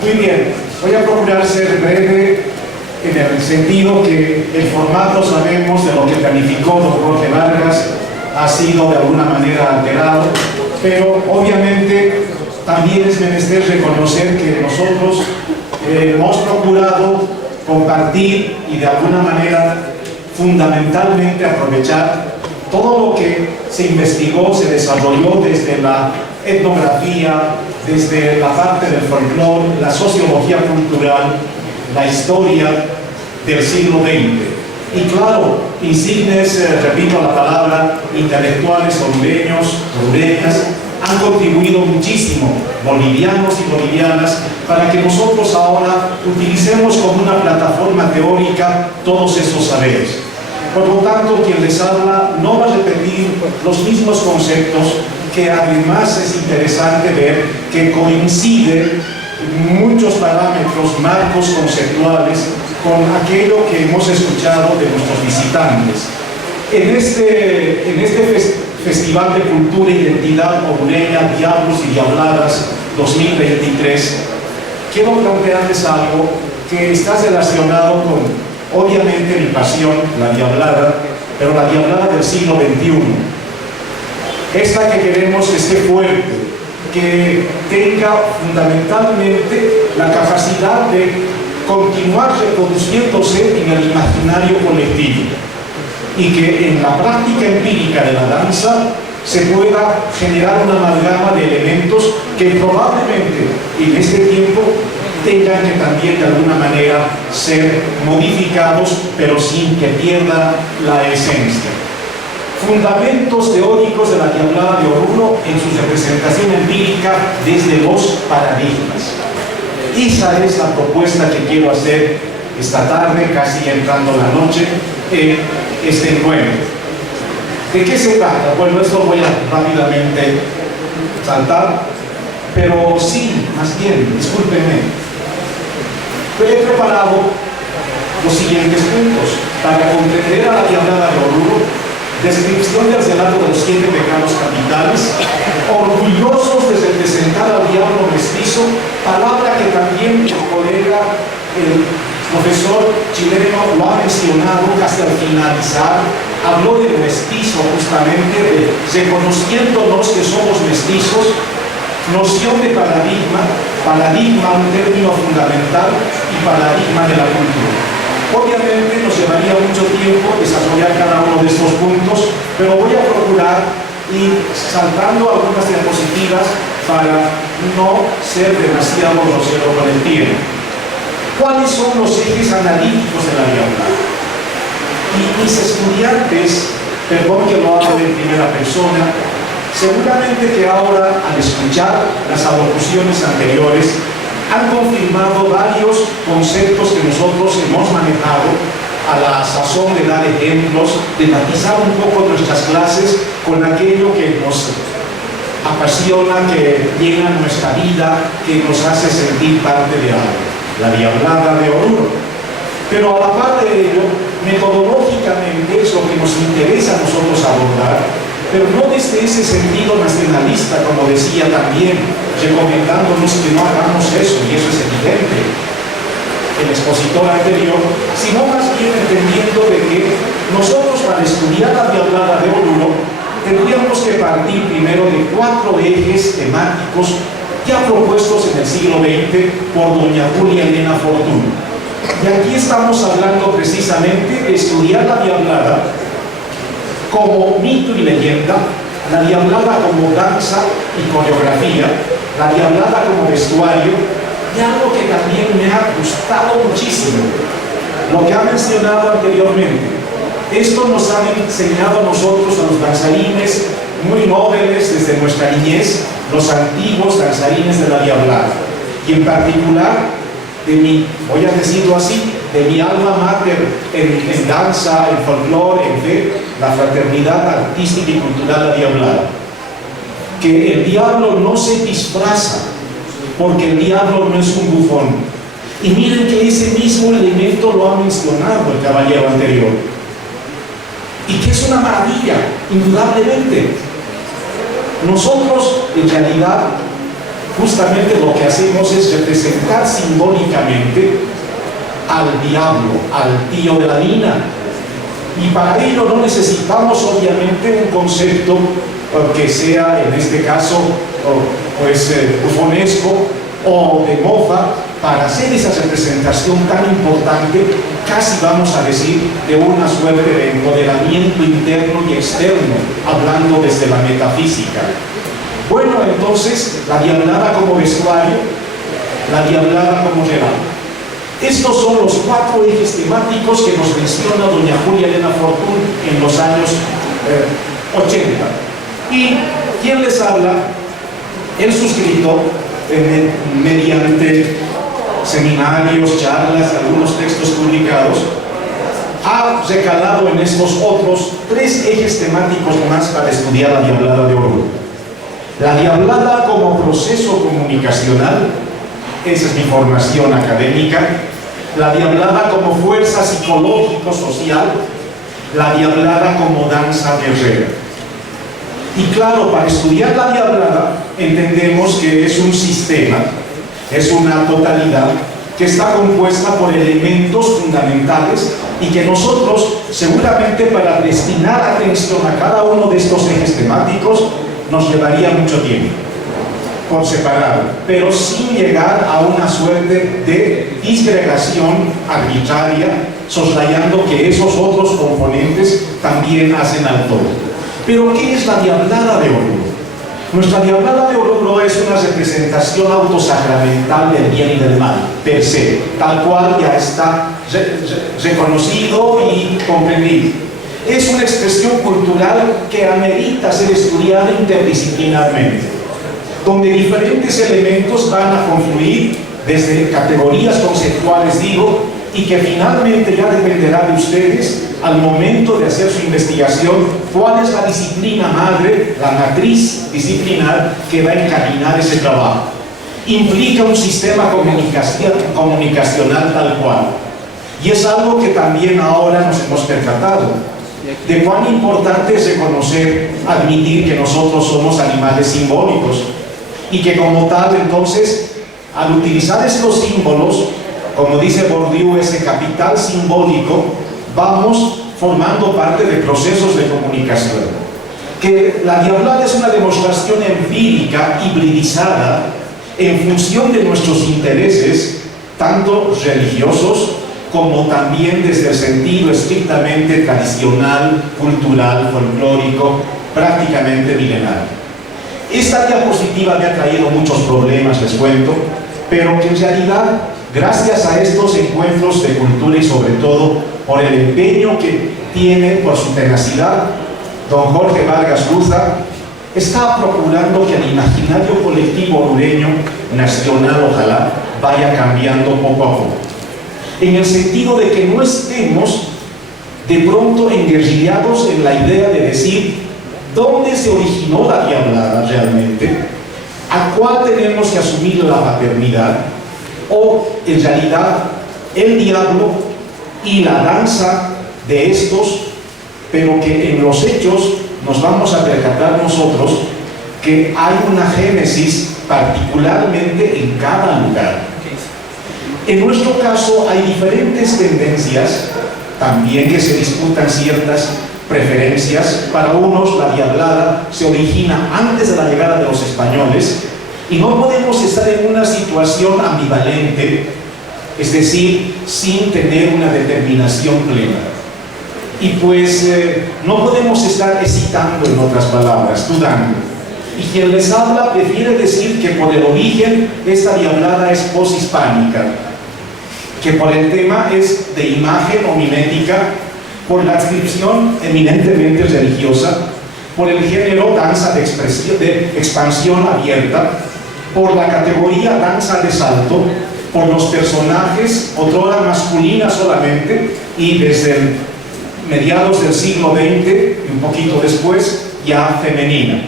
Muy bien, voy a procurar ser breve en el sentido que el formato, sabemos, de lo que planificó don Jorge Vargas ha sido de alguna manera alterado, pero obviamente también es menester reconocer que nosotros hemos procurado compartir y de alguna manera fundamentalmente aprovechar todo lo que se investigó, se desarrolló desde la etnografía, desde la parte del folclore, la sociología cultural, la historia del siglo XX. Y claro, insignes, repito la palabra, intelectuales hondureños, hondureñas, han contribuido muchísimo, bolivianos y bolivianas, para que nosotros ahora utilicemos como una plataforma teórica todos esos saberes. Por lo tanto, quien les habla no va a repetir los mismos conceptos, que además es interesante ver que coinciden muchos parámetros, marcos conceptuales con aquello que hemos escuchado de nuestros visitantes. En este Festival de Cultura e Identidad hondureña, Diablos y Diabladas 2023, quiero plantearles algo que está relacionado con, obviamente, mi pasión, la diablada, pero la diablada del siglo XXI. Esta que queremos que esté fuerte, que tenga fundamentalmente la capacidad de continuar reproduciéndose en el imaginario colectivo y que en la práctica empírica de la danza se pueda generar una amalgama de elementos que probablemente en este tiempo tengan que también de alguna manera ser modificados, pero sin que pierda la esencia. Fundamentos teóricos de la diablada de Oruro en su representación empírica desde los paradigmas. Esa es la propuesta que quiero hacer esta tarde, casi entrando la noche, en este encuentro. ¿De qué se trata? Bueno, esto voy a rápidamente saltar, pero sí, más bien, discúlpenme. He preparado los siguientes puntos para comprender a la diablada de Oruro: descripción del relato de los 7 pecados capitales, orgullosos de representar al diablo mestizo, palabra que también el colega, el profesor chileno, lo ha mencionado casi al finalizar. Habló del mestizo, justamente, de reconociéndonos que somos mestizos, noción de paradigma, un término fundamental, y paradigma de la cultura. Obviamente nos llevaría mucho tiempo desarrollar cada uno de estos puntos, pero voy a procurar ir saltando algunas diapositivas para no ser demasiado grosero con el tiempo. ¿Cuáles son los ejes analíticos de la diablada? Y mis estudiantes, perdón que lo hablo en primera persona, seguramente que ahora, al escuchar las alocuciones anteriores, han confirmado varios conceptos que nosotros hemos manejado a la sazón de dar ejemplos, de matizar un poco nuestras clases con aquello que nos apasiona, que llena nuestra vida, que nos hace sentir parte de algo, la diablada de Oruro. Pero a la par de ello, metodológicamente es lo que nos interesa a nosotros abordar, pero no desde ese sentido nacionalista, como decía también, recomendándonos que no hagamos eso, y eso es evidente, el expositor anterior, sino más bien entendiendo de que nosotros, para estudiar la diablada de Oruro, tendríamos que partir primero de 4 ejes temáticos ya propuestos en el siglo XX por doña Julia Elena Fortuna. Y aquí estamos hablando precisamente de estudiar la diablada como mito y leyenda, la diablada como danza y coreografía, la diablada como vestuario, y algo que también me ha gustado muchísimo, lo que ha mencionado anteriormente. Esto nos ha enseñado a nosotros, a los danzarines muy nobles desde nuestra niñez, los antiguos danzarines de la diablada, y en particular de mi, voy a decirlo así, de mi alma mater en danza, en folclore, en fe, la Fraternidad Artística y Cultural La Diablada. Que el diablo no se disfraza, porque el diablo no es un bufón. Y miren que ese mismo elemento lo ha mencionado el caballero anterior. Y que es una maravilla, indudablemente. Nosotros, en realidad, justamente lo que hacemos es representar simbólicamente al diablo, al tío de la mina. Y para ello no necesitamos obviamente un concepto que sea, en este caso, pues bufonesco o de mofa. Para hacer esa representación tan importante, casi vamos a decir de una suerte de empoderamiento interno y externo, hablando desde la metafísica. Bueno, entonces, la diablada como vestuario, la diablada como regalo. Estos son los 4 ejes temáticos que nos menciona doña Julia Elena Fortún en los años 80. Y quien les habla, el suscrito, mediante seminarios, charlas, algunos textos publicados, ha recalado en estos otros 3 ejes temáticos más para estudiar la diablada de Oruro. La diablada como proceso comunicacional, esa es mi formación académica. La diablada como fuerza psicológico-social, la diablada como danza guerrera. Y claro, para estudiar la diablada entendemos que es un sistema, es una totalidad que está compuesta por elementos fundamentales y que nosotros, seguramente para destinar atención a cada uno de estos ejes temáticos, nos llevaría mucho tiempo, por separado, pero sin llegar a una suerte de disgregación arbitraria, soslayando que esos otros componentes también hacen al todo. Pero ¿qué es la diablada de Oruro? Nuestra diablada de Oruro es una representación autosacramental del bien y del mal, per se, tal cual ya está reconocido y comprendido. Es una expresión cultural que amerita ser estudiada interdisciplinarmente, donde diferentes elementos van a confluir desde categorías conceptuales, digo, y que finalmente ya dependerá de ustedes al momento de hacer su investigación cuál es la disciplina madre, la matriz disciplinar que va a encaminar ese trabajo. Implica un sistema comunicacional tal cual, y es algo que también ahora nos hemos percatado de cuán importante es reconocer, admitir que nosotros somos animales simbólicos y que como tal, entonces, al utilizar estos símbolos, como dice Bourdieu, ese capital simbólico, vamos formando parte de procesos de comunicación. Que la diablada es una demostración empírica, hibridizada, en función de nuestros intereses, tanto religiosos como también desde el sentido estrictamente tradicional, cultural, folclórico, prácticamente milenario. Esta diapositiva me ha traído muchos problemas, les cuento, pero que en realidad, gracias a estos encuentros de cultura y sobre todo por el empeño que tiene, por su tenacidad, don Jorge Vargas Luza, está procurando que el imaginario colectivo orureño, nacional ojalá, vaya cambiando poco a poco. En el sentido de que no estemos de pronto enguerrillados en la idea de decir dónde se originó la diablada realmente, a cuál tenemos que asumir la paternidad, o en realidad el diablo y la danza de estos, pero que en los hechos nos vamos a percatar nosotros que hay una génesis particularmente en cada lugar. En nuestro caso hay diferentes tendencias, también que se disputan ciertas preferencias. Para unos la diablada se origina antes de la llegada de los españoles y no podemos estar en una situación ambivalente, es decir, sin tener una determinación plena. Y pues no podemos estar hesitando, en otras palabras, dudando. Y quien les habla prefiere decir que por el origen esta diablada es poshispánica, que por el tema es de imagen o mimética, por la adscripción eminentemente religiosa, por el género danza de expansión abierta, por la categoría danza de salto, por los personajes, otrora masculina solamente, y desde mediados del siglo XX, y un poquito después, ya femenina.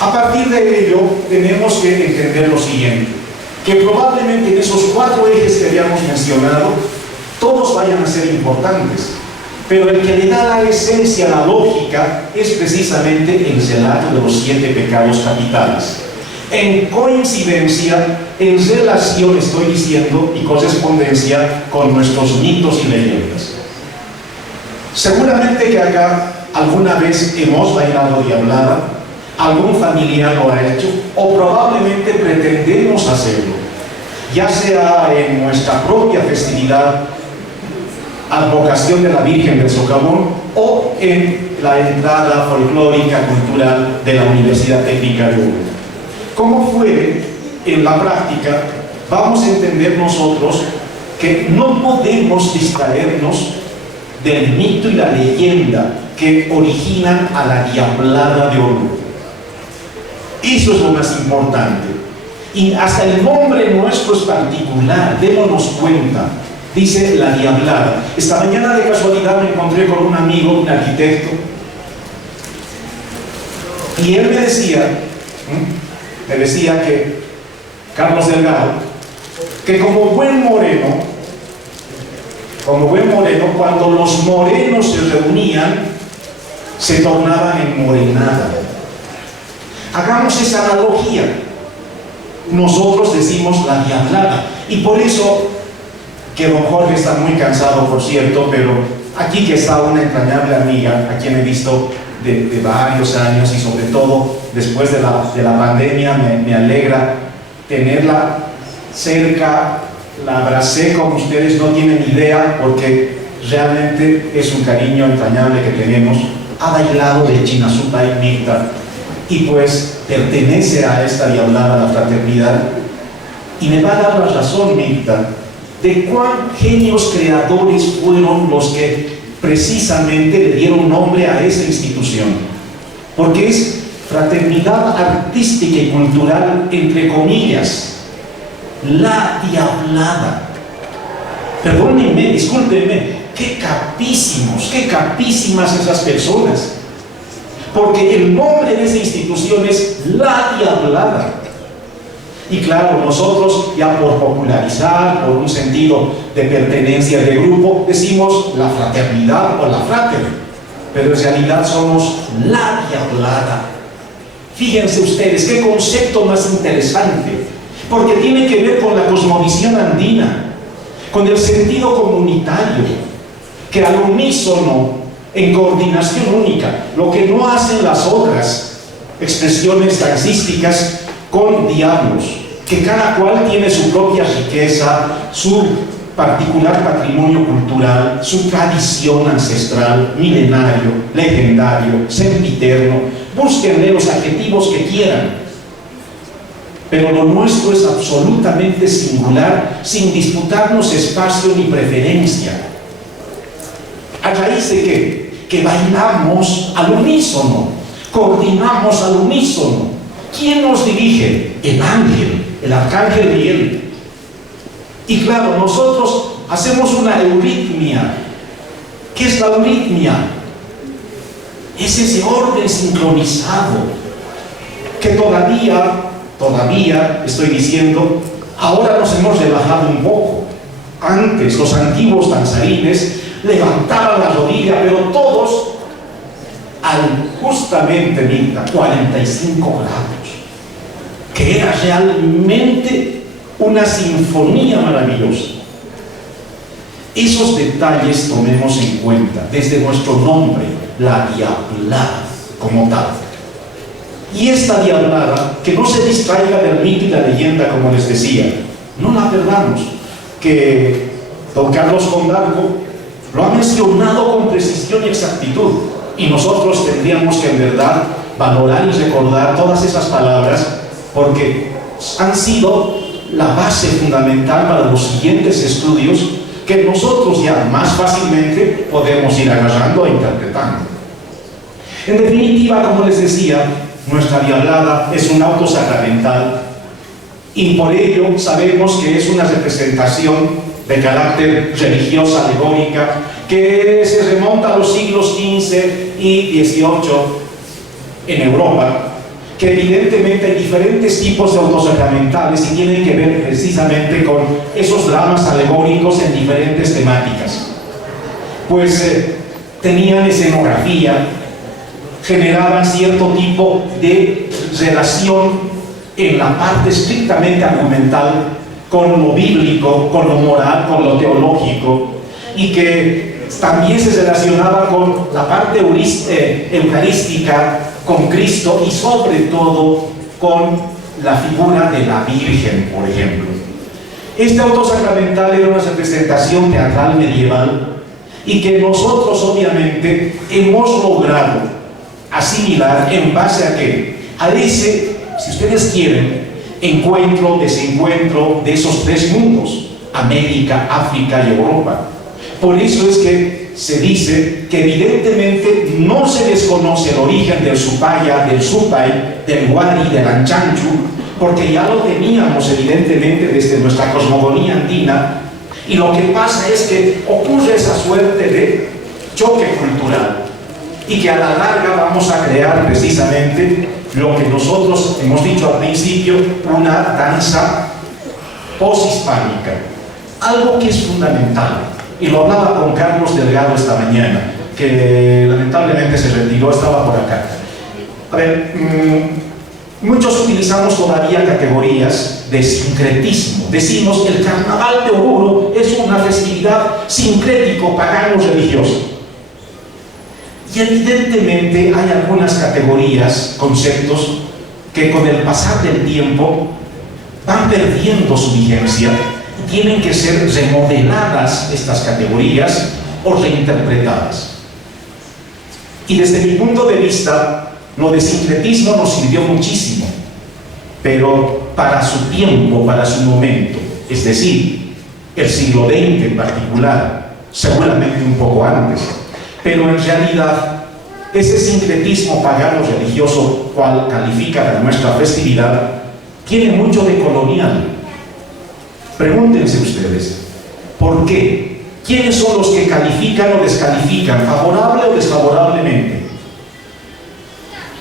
A partir de ello, tenemos que entender lo siguiente, que probablemente en esos 4 ejes que habíamos mencionado, todos vayan a ser importantes, pero el que le da la esencia, la lógica, es precisamente el relato de los 7 pecados capitales. en coincidencia, en relación, estoy diciendo, y correspondencia con nuestros mitos y leyendas. Seguramente que acá alguna vez hemos bailado diablada, algún familiar lo ha hecho, o probablemente pretendemos hacerlo, ya sea en nuestra propia festividad, advocación de la Virgen del Socavón, o en la entrada folclórica cultural de la Universidad Técnica de Urú. ¿Cómo fue en la práctica? Vamos a entender nosotros que no podemos distraernos del mito y la leyenda que originan a la diablada de Oruro. Eso es lo más importante. Y hasta el nombre nuestro es particular, démonos cuenta. Dice la diablada. Esta mañana de casualidad me encontré con un amigo, un arquitecto, y él me decía que Carlos Delgado, que como buen moreno, cuando los morenos se reunían, se tornaban en morenada. Hagamos esa analogía. Nosotros decimos la diablada, y por eso que don Jorge está muy cansado, por cierto, pero aquí que está una entrañable amiga, a quien he visto de varios años, y sobre todo después de la pandemia, me alegra tenerla cerca. La abracé como ustedes no tienen idea, porque realmente es un cariño entrañable que tenemos. Ha bailado de Chinazupa y Mirta, y pues pertenece a esta diablada, la fraternidad, y me va a dar la razón, Mirta, de cuán genios creadores fueron los que precisamente le dieron nombre a esa institución, porque es fraternidad artística y cultural, entre comillas, la diablada. Perdónenme, discúlpenme, qué capísimas esas personas, porque el nombre de esa institución es la diablada. Y claro, nosotros ya por popularizar, por un sentido de pertenencia de grupo, decimos la fraternidad o la frater, pero en realidad somos la diablada. Fíjense ustedes, qué concepto más interesante, porque tiene que ver con la cosmovisión andina, con el sentido comunitario, que al unísono, en coordinación única, lo que no hacen las otras expresiones taxísticas con diablos, que cada cual tiene su propia riqueza, su particular patrimonio cultural, su tradición ancestral, milenario, legendario, sempiterno. Búsquenle los adjetivos que quieran, pero lo nuestro es absolutamente singular, sin disputarnos espacio ni preferencia. ¿A raíz de qué? Que bailamos al unísono, coordinamos al unísono. ¿Quién nos dirige? El ángel, el arcángel Miguel. Y claro, nosotros hacemos una euritmia. ¿Qué es la euritmia? Es ese orden sincronizado que todavía estoy diciendo, ahora nos hemos relajado un poco. Antes los antiguos danzarines levantaban la rodilla, pero todos justamente, Mirta, 45 grados, que era realmente una sinfonía maravillosa. Esos detalles tomemos en cuenta desde nuestro nombre, la diablada como tal. Y esta diablada, que no se distraiga del mito y la leyenda, como les decía, no la perdamos, que don Carlos Condarco lo ha mencionado con precisión y exactitud, y nosotros tendríamos que en verdad valorar y recordar todas esas palabras, porque han sido la base fundamental para los siguientes estudios que nosotros ya más fácilmente podemos ir agarrando e interpretando. En definitiva, como les decía, nuestra diablada es un auto sacramental, y por ello sabemos que es una representación de carácter religiosa, alegórica, que se remonta a los siglos XV y XVIII en Europa, que evidentemente hay diferentes tipos de autosacramentales y tienen que ver precisamente con esos dramas alegóricos en diferentes temáticas. Pues tenían escenografía, generaban cierto tipo de relación en la parte estrictamente argumental con lo bíblico, con lo moral, con lo teológico, y que también se relacionaba con la parte eucarística, con Cristo y sobre todo con la figura de la Virgen, por ejemplo. Este auto sacramental era una representación teatral medieval y que nosotros obviamente hemos logrado asimilar en base a qué? A ese, si ustedes quieren, encuentro, desencuentro de esos tres mundos, América, África y Europa. Por eso es que se dice que evidentemente no se desconoce el origen del Supaya, del Supay, del Wari, del Anchanchu, porque ya lo teníamos evidentemente desde nuestra cosmogonía andina, y lo que pasa es que ocurre esa suerte de choque cultural, y que a la larga vamos a crear precisamente lo que nosotros hemos dicho al principio, una danza poshispánica, algo que es fundamental. Y lo hablaba con Carlos Delgado esta mañana, que lamentablemente se retiró, estaba por acá. A ver, muchos utilizamos todavía categorías de sincretismo. Decimos que el carnaval de Oruro es una festividad sincrético, pagano, religiosa. Y evidentemente hay algunas categorías, conceptos, que con el pasar del tiempo van perdiendo su vigencia. Tienen que ser remodeladas estas categorías o reinterpretadas. Y desde mi punto de vista, lo de sincretismo nos sirvió muchísimo, pero para su tiempo, para su momento, es decir, el siglo XX en particular, seguramente un poco antes, pero en realidad ese sincretismo pagano religioso, cual califica nuestra festividad, tiene mucho de colonial. Pregúntense ustedes, ¿por qué? ¿Quiénes son los que califican o descalifican, favorable o desfavorablemente?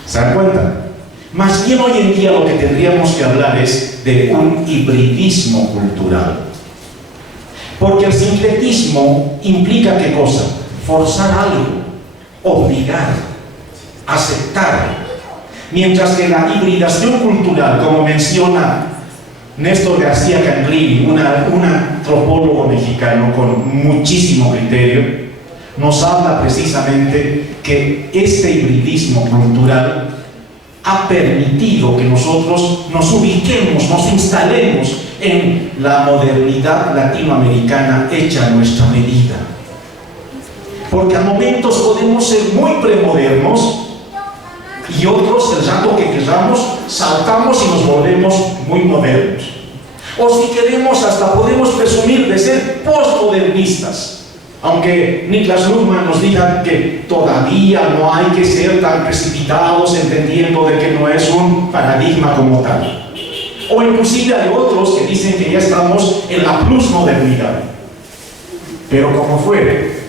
¿Se dan cuenta? Más bien hoy en día lo que tendríamos que hablar es de un hibridismo cultural. Porque el sincretismo implica ¿qué cosa? Forzar algo, obligar, aceptar. Mientras que la hibridación cultural, como menciona Néstor García Cangrini, un antropólogo mexicano con muchísimo criterio, nos habla precisamente que este hibridismo cultural ha permitido que nosotros nos ubiquemos, nos instalemos en la modernidad latinoamericana hecha a nuestra medida. Porque a momentos podemos ser muy premodernos y otros, el rato que queramos, saltamos y nos volvemos muy modernos. O si queremos, hasta podemos presumir de ser postmodernistas, aunque Niklas Luhmann nos diga que todavía no hay que ser tan precipitados, entendiendo de que no es un paradigma como tal. O inclusive hay otros que dicen que ya estamos en la plusmodernidad. Pero como fuere,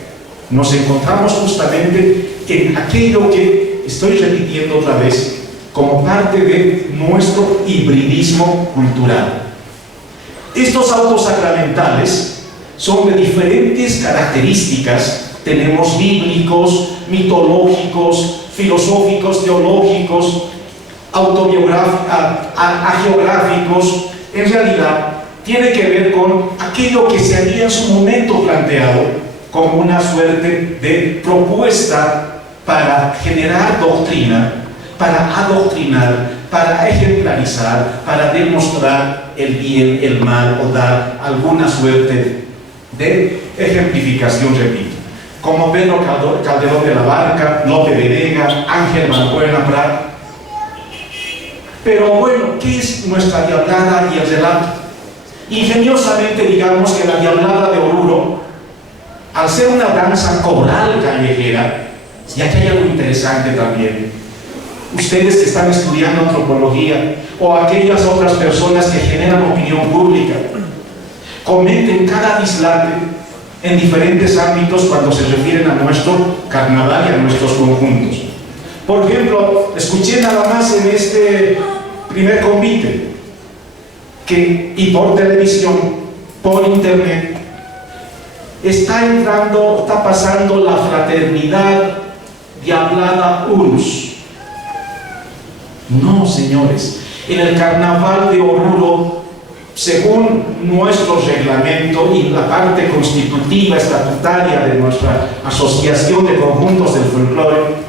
nos encontramos justamente en aquello que estoy repitiendo otra vez como parte de nuestro hibridismo cultural. Estos autos sacramentales son de diferentes características. Tenemos bíblicos, mitológicos, filosóficos, teológicos, agiográficos. En realidad tiene que ver con aquello que se había en su momento planteado como una suerte de propuesta para generar doctrina, para adoctrinar, para ejemplarizar, para demostrar el bien, el mal, o dar alguna suerte de ejemplificación, repito. Como Pedro Calderón de la Barca, Lope de Vega, Ángel Valbuena Prat. Pero bueno, ¿qué es nuestra diablada y el relato? Ingeniosamente digamos que la diablada de Oruro, al ser una danza coral callejera, y aquí hay algo interesante también, ustedes que están estudiando antropología o aquellas otras personas que generan opinión pública, cometen cada dislate en diferentes ámbitos cuando se refieren a nuestro carnaval y a nuestros conjuntos. Por ejemplo, escuché nada más en este primer convite que, y por televisión, por internet, está pasando la fraternidad diablada Urus. No, señores, En el carnaval de Oruro, según nuestro reglamento y la parte constitutiva estatutaria de nuestra Asociación de Conjuntos del Folclore,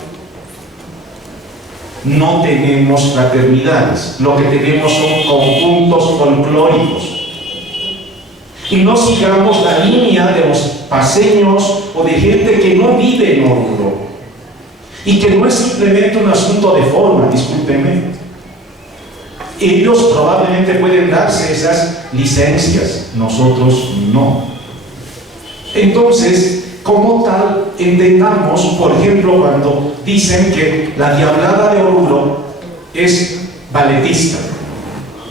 no tenemos fraternidades, lo que tenemos son conjuntos folclóricos. Y no sigamos la línea de los paseños o de gente que no vive en Oruro y que no es simplemente un asunto de forma, discúlpenme. Ellos probablemente pueden darse esas licencias, nosotros no. Entonces, como tal, entendamos, por ejemplo, cuando dicen que la Diablada de Oruro es balletista.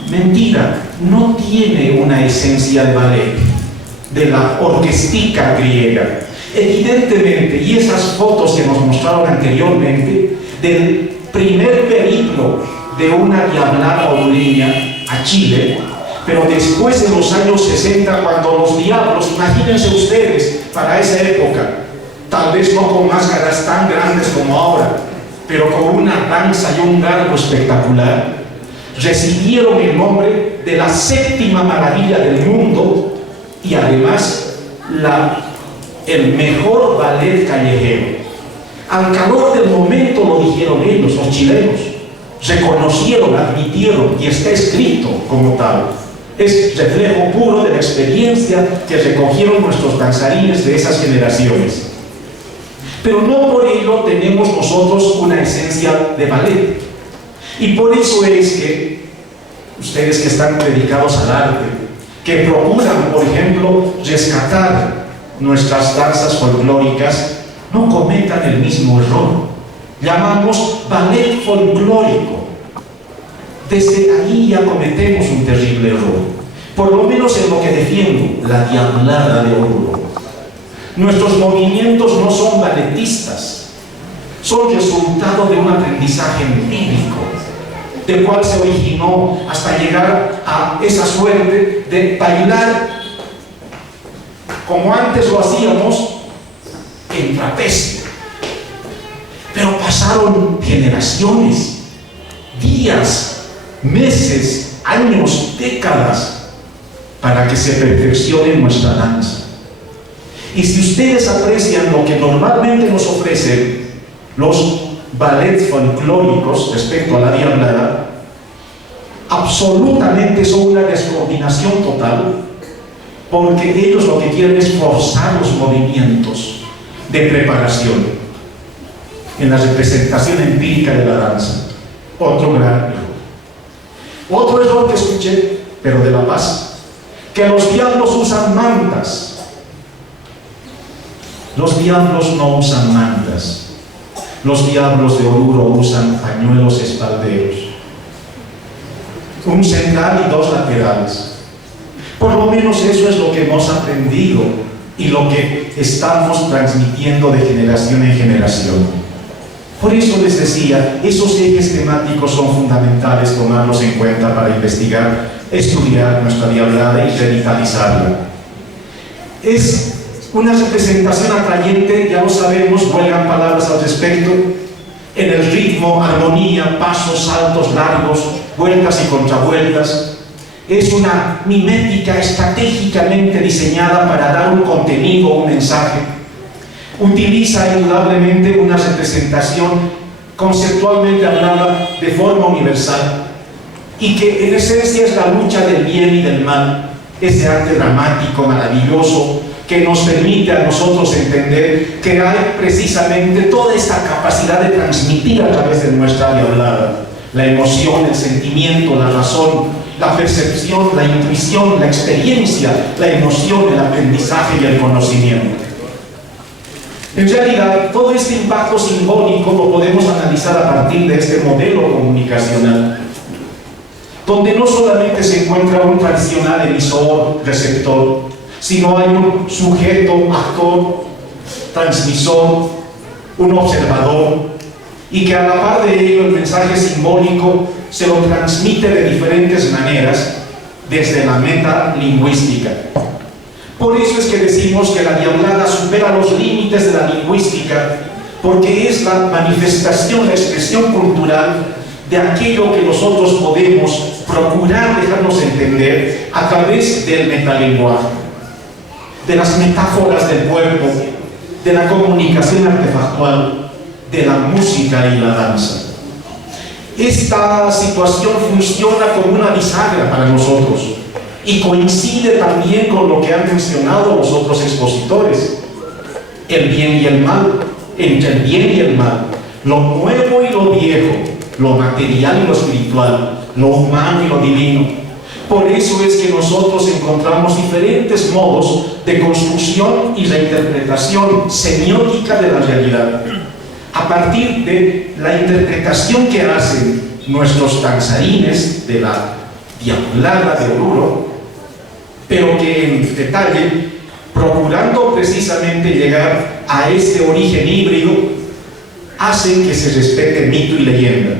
Mentira, no tiene una esencia de ballet, de la orquestica griega. Evidentemente, y esas fotos que nos mostraron anteriormente, del primer periplo de una diablada orureña a Chile, pero después de los años 60, cuando los diablos, imagínense ustedes, para esa época, tal vez no con máscaras tan grandes como ahora, pero con una danza y un garbo espectacular, recibieron el nombre de la séptima maravilla del mundo y además el mejor ballet callejero. Al calor del momento lo dijeron ellos, los chilenos, reconocieron, admitieron y está escrito como tal. Es reflejo puro de la experiencia que recogieron nuestros danzarines de esas generaciones. Pero no por ello tenemos nosotros una esencia de ballet. Y por eso es que ustedes que están dedicados al arte, que procuran, por ejemplo, rescatar nuestras danzas folclóricas, no cometan el mismo error. Llamamos ballet folclórico. Desde ahí ya cometemos un terrible error, por lo menos en lo que defiendo, la Diablada de Oruro. Nuestros movimientos no son balletistas, son resultado de un aprendizaje empírico, del cual se originó hasta llegar a esa suerte de bailar como antes lo hacíamos en trapecio. Pero pasaron generaciones, días, meses, años, décadas, para que se perfeccione nuestra danza. Y si ustedes aprecian lo que normalmente nos ofrecen los ballets folclóricos respecto a la diablada, absolutamente son una descoordinación total, porque ellos lo que quieren es forzar los movimientos de preparación en la representación empírica de la danza. Otro gran error. Otro error que escuché, pero de La Paz, que los diablos usan mantas. Los diablos no usan mantas. Los diablos de Oruro usan pañuelos espalderos, un central y dos laterales. Por lo menos eso es lo que hemos aprendido y lo que estamos transmitiendo de generación en generación. Por eso les decía, esos ejes temáticos son fundamentales tomarlos en cuenta para investigar, estudiar nuestra diablada y revitalizarla. Es una representación atrayente, ya lo sabemos, huelgan palabras al respecto, en el ritmo, armonía, pasos, saltos largos, vueltas y contravueltas. Es una mimética estratégicamente diseñada para dar un contenido, un mensaje. Utiliza indudablemente una representación conceptualmente hablada de forma universal y que en esencia es la lucha del bien y del mal, ese arte dramático, maravilloso, que nos permite a nosotros entender que hay precisamente toda esta capacidad de transmitir a través de nuestra diablada la emoción, el sentimiento, la razón, la percepción, la intuición, la experiencia, la emoción, el aprendizaje y el conocimiento. En realidad, todo este impacto simbólico lo podemos analizar a partir de este modelo comunicacional, donde no solamente se encuentra un tradicional emisor, receptor, sino hay un sujeto, actor, transmisor, un observador, y que a la par de ello el mensaje simbólico se lo transmite de diferentes maneras desde la metalingüística. Por eso es que decimos que la diablada supera los límites de la lingüística, porque es la manifestación, la expresión cultural de aquello que nosotros podemos procurar dejarnos entender a través del metalenguaje, de las metáforas del cuerpo, de la comunicación artefactual, de la música y la danza. Esta situación funciona como una bisagra para nosotros y coincide también con lo que han mencionado los otros expositores: el bien y el mal, entre el bien y el mal, lo nuevo y lo viejo, lo material y lo espiritual, lo humano y lo divino. Por eso es que nosotros encontramos diferentes modos de construcción y reinterpretación semiótica de la realidad, a partir de la interpretación que hacen nuestros danzarines de la Diablada de Oruro, pero que en detalle, procurando precisamente llegar a este origen híbrido, hacen que se respete mito y leyenda.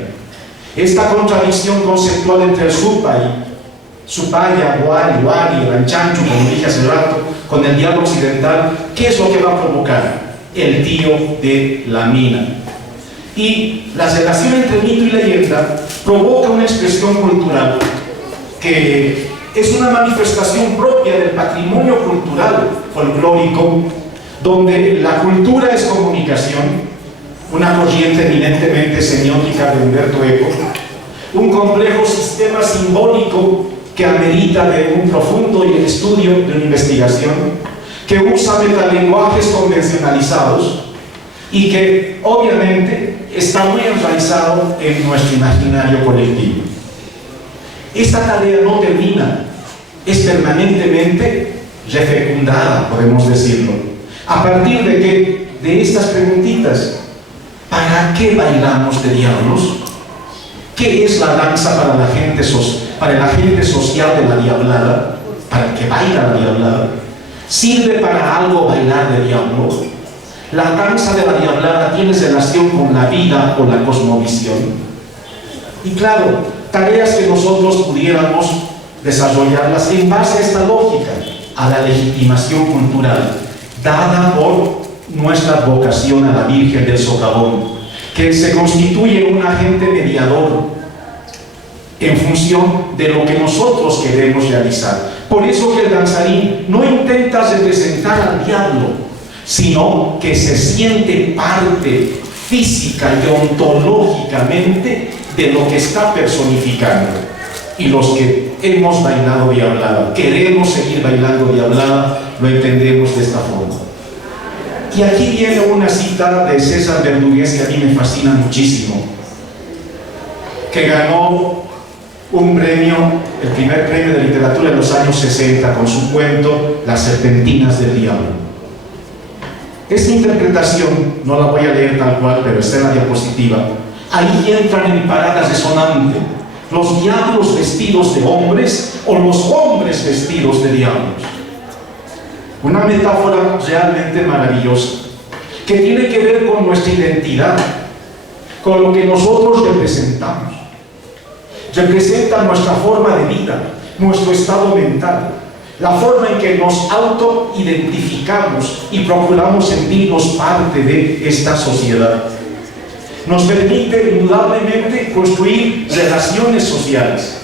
Esta contradicción conceptual entre el Supaya, Wari, Wari, el Anchanchu, como dije hace rato, con el diablo occidental, ¿qué es lo que va a provocar? El tío de la mina. Y la relación entre mito y leyenda provoca una expresión cultural que es una manifestación propia del patrimonio cultural folclórico, donde la cultura es comunicación, una corriente eminentemente semiótica de Humberto Eco, un complejo sistema simbólico que amerita de un profundo estudio, de una investigación, que usa metalenguajes convencionalizados y que obviamente está muy enraizado en nuestro imaginario colectivo. Esta tarea no termina, es permanentemente refecundada, podemos decirlo. ¿A partir de qué? De estas preguntitas. ¿Para qué bailamos de diablos? ¿Qué es la danza para la gente social de la Diablada? ¿Para el que baila la Diablada? ¿Sirve para algo bailar de diablo? ¿La danza de la Diablada tiene relación con la vida o la cosmovisión? Y claro, tareas que nosotros pudiéramos desarrollarlas en base a esta lógica, a la legitimación cultural, dada por nuestra vocación a la Virgen del Socavón, que se constituye un agente mediador en función de lo que nosotros queremos realizar. Por eso que el danzarín no intenta representar al diablo, sino que se siente parte física y ontológicamente de lo que está personificando. Y los que hemos bailado diablada, queremos seguir bailando diablada, lo entendemos de esta forma. Y aquí viene una cita de César Bermúdez que a mí me fascina muchísimo, que ganó un premio, el primer premio de literatura en los años 60 con su cuento Las serpentinas del diablo. Esta interpretación, no la voy a leer tal cual, pero está en la diapositiva. Ahí entran en parada resonante los diablos vestidos de hombres o los hombres vestidos de diablos. Una metáfora realmente maravillosa, que tiene que ver con nuestra identidad, con lo que nosotros representamos. Representa nuestra forma de vida, nuestro estado mental, la forma en que nos autoidentificamos y procuramos sentirnos parte de esta sociedad. Nos permite indudablemente construir relaciones sociales.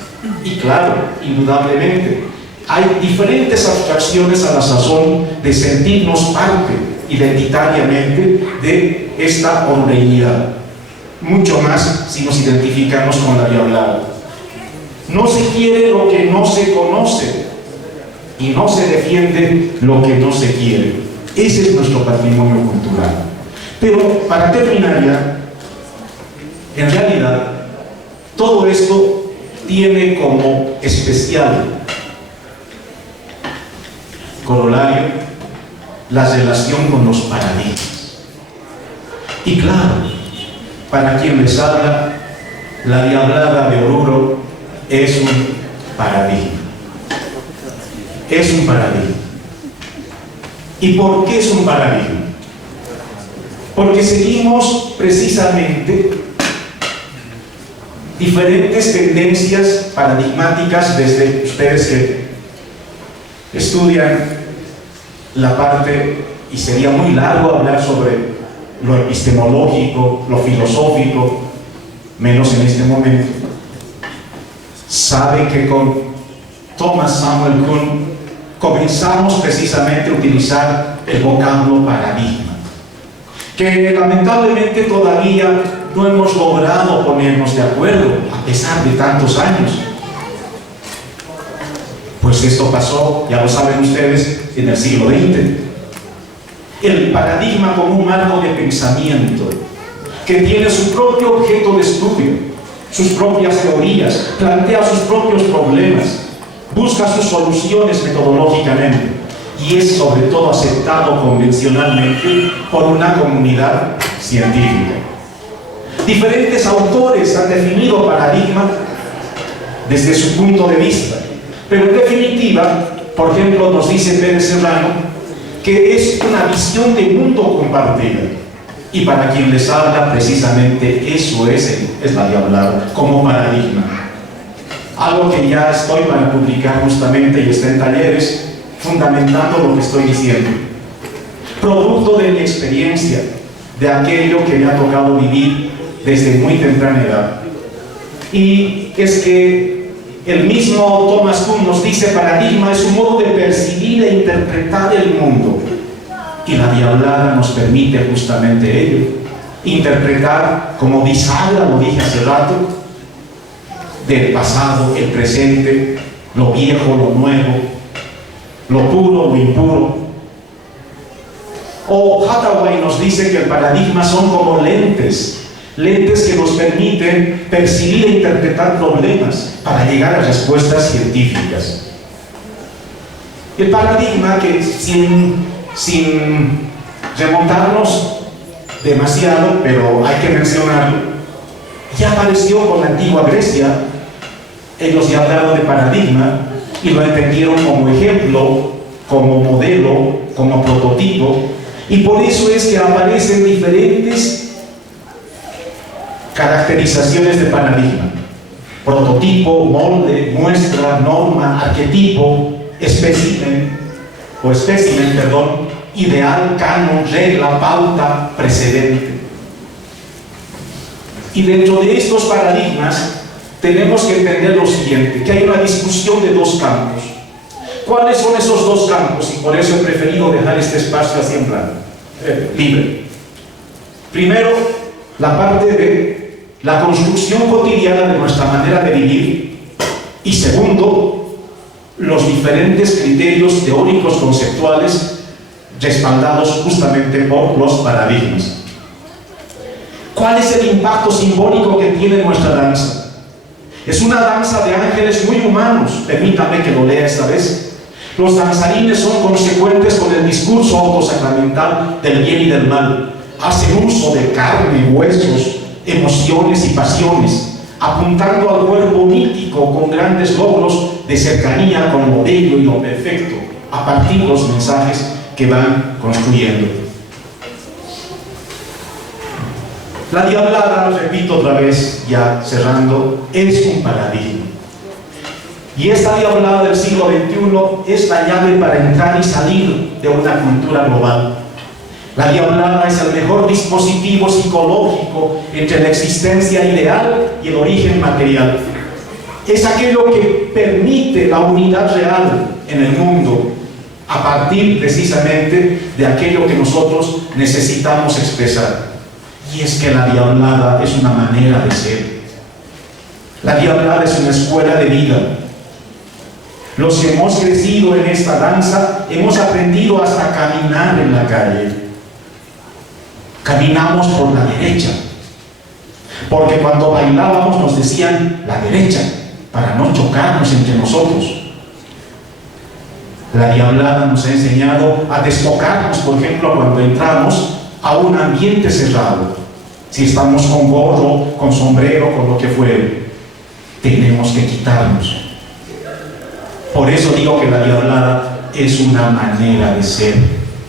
Y claro, indudablemente, hay diferentes abstracciones a la sazón de sentirnos parte identitariamente de esta hombreidad. Mucho más si nos identificamos con la Diablada. No se quiere lo que no se conoce y no se defiende lo que no se quiere. Ese es nuestro patrimonio cultural. Pero para terminar ya, en realidad, todo esto tiene como especial corolario la relación con los paradigmas. Y claro, para quien les habla, la Diablada de Oruro es un paradigma. Es un paradigma. ¿Y por qué es un paradigma? Porque seguimos precisamente diferentes tendencias paradigmáticas desde ustedes que estudian la parte, y sería muy largo hablar sobre lo epistemológico, lo filosófico, menos en este momento, sabe que con Thomas Samuel Kuhn comenzamos precisamente a utilizar el vocablo paradigma, que lamentablemente todavía no hemos logrado ponernos de acuerdo a pesar de tantos años. Pues esto pasó, ya lo saben ustedes, en el siglo XX. El paradigma como un marco de pensamiento que tiene su propio objeto de estudio, sus propias teorías, plantea sus propios problemas, busca sus soluciones metodológicamente y es sobre todo aceptado convencionalmente por una comunidad científica. Diferentes autores han definido paradigma desde su punto de vista, pero en definitiva, por ejemplo, nos dice Pérez Serrano que es una visión de mundo compartida. Y para quien les habla, precisamente eso es la diablada, como paradigma. Algo que ya estoy para publicar justamente y está en talleres, fundamentando lo que estoy diciendo. Producto de mi experiencia, de aquello que me ha tocado vivir desde muy temprana edad. Y es que el mismo Thomas Kuhn nos dice: paradigma es un modo de percibir e interpretar el mundo. Y la diablada nos permite justamente ello, interpretar como bisagra, lo dije hace rato, del pasado, el presente, lo viejo, lo nuevo, lo puro, lo impuro. O Hathaway nos dice que el paradigma son como lentes que nos permiten percibir e interpretar problemas para llegar a respuestas científicas. El paradigma, que sin remontarnos demasiado, pero hay que mencionarlo, ya apareció con la antigua Grecia. Ellos ya hablaron de paradigma y lo entendieron como ejemplo, como modelo, como prototipo, y por eso es que aparecen diferentes caracterizaciones de paradigma: prototipo, molde, muestra, norma, arquetipo, espécimen, ideal, canon, regla, pauta, precedente. Y dentro de estos paradigmas tenemos que entender lo siguiente, que hay una discusión de dos campos. ¿Cuáles son esos dos campos? Y por eso he preferido dejar este espacio así en plan libre. Primero, la parte de la construcción cotidiana de nuestra manera de vivir. Y segundo, los diferentes criterios teóricos conceptuales respaldados justamente por los paradigmas. ¿Cuál es el impacto simbólico que tiene nuestra danza? Es una danza de ángeles muy humanos, permítanme que lo lea esta vez. Los danzarines son consecuentes con el discurso autosacramental del bien y del mal. Hacen uso de carne, huesos, emociones y pasiones, apuntando al cuerpo mítico con grandes logros de cercanía con lo bello y lo perfecto, a partir de los mensajes que van construyendo. La diablada, repito otra vez, ya cerrando, es un paradigma. Y esta diablada del siglo XXI es la llave para entrar y salir de una cultura global. La diablada es el mejor dispositivo psicológico entre la existencia ideal y el origen material. Es aquello que permite la unidad real en el mundo, a partir precisamente de aquello que nosotros necesitamos expresar. Y es que la diablada es una manera de ser. La diablada es una escuela de vida. Los que hemos crecido en esta danza hemos aprendido hasta caminar en la calle. Caminamos por la derecha, porque cuando bailábamos nos decían la derecha, para no chocarnos entre nosotros. La diablada nos ha enseñado a despocarnos, por ejemplo, cuando entramos a un ambiente cerrado. Si estamos con gorro, con sombrero, con lo que fuere, tenemos que quitarnos. Por eso digo que la diablada es una manera de ser,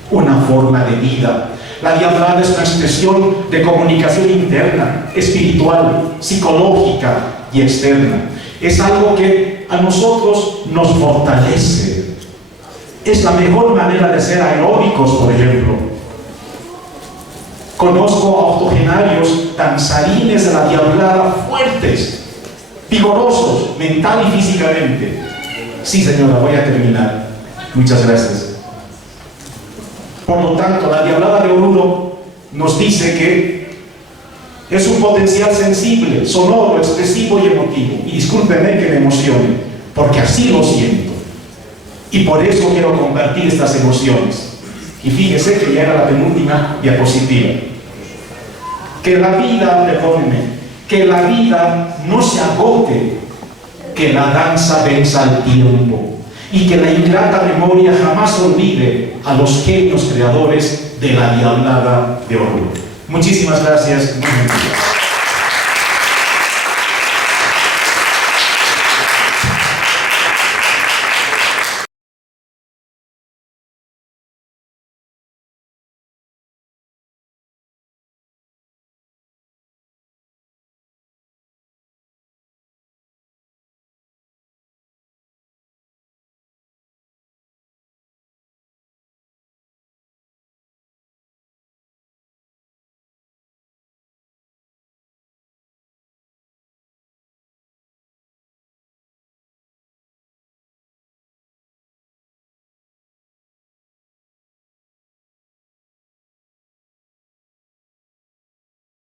una forma de vida. La diablada es una expresión de comunicación interna, espiritual, psicológica y externa. Es algo que a nosotros nos fortalece. Es la mejor manera de ser aeróbicos, por ejemplo. Conozco a octogenarios danzarines de la diablada fuertes, vigorosos, mental y físicamente. Sí, señora, voy a terminar. Muchas gracias. Por lo tanto, la diablada de Oruro nos dice que es un potencial sensible, sonoro, expresivo y emotivo. Y discúlpenme que me emocione, porque así lo siento. Y por eso quiero compartir estas emociones. Y fíjese que ya era la penúltima diapositiva. Que la vida, perdónenme, que la vida no se agote, que la danza venza al tiempo y que la ingrata memoria jamás olvide a los genios creadores de la diablada de Oruro. Muchísimas gracias. Muy bien.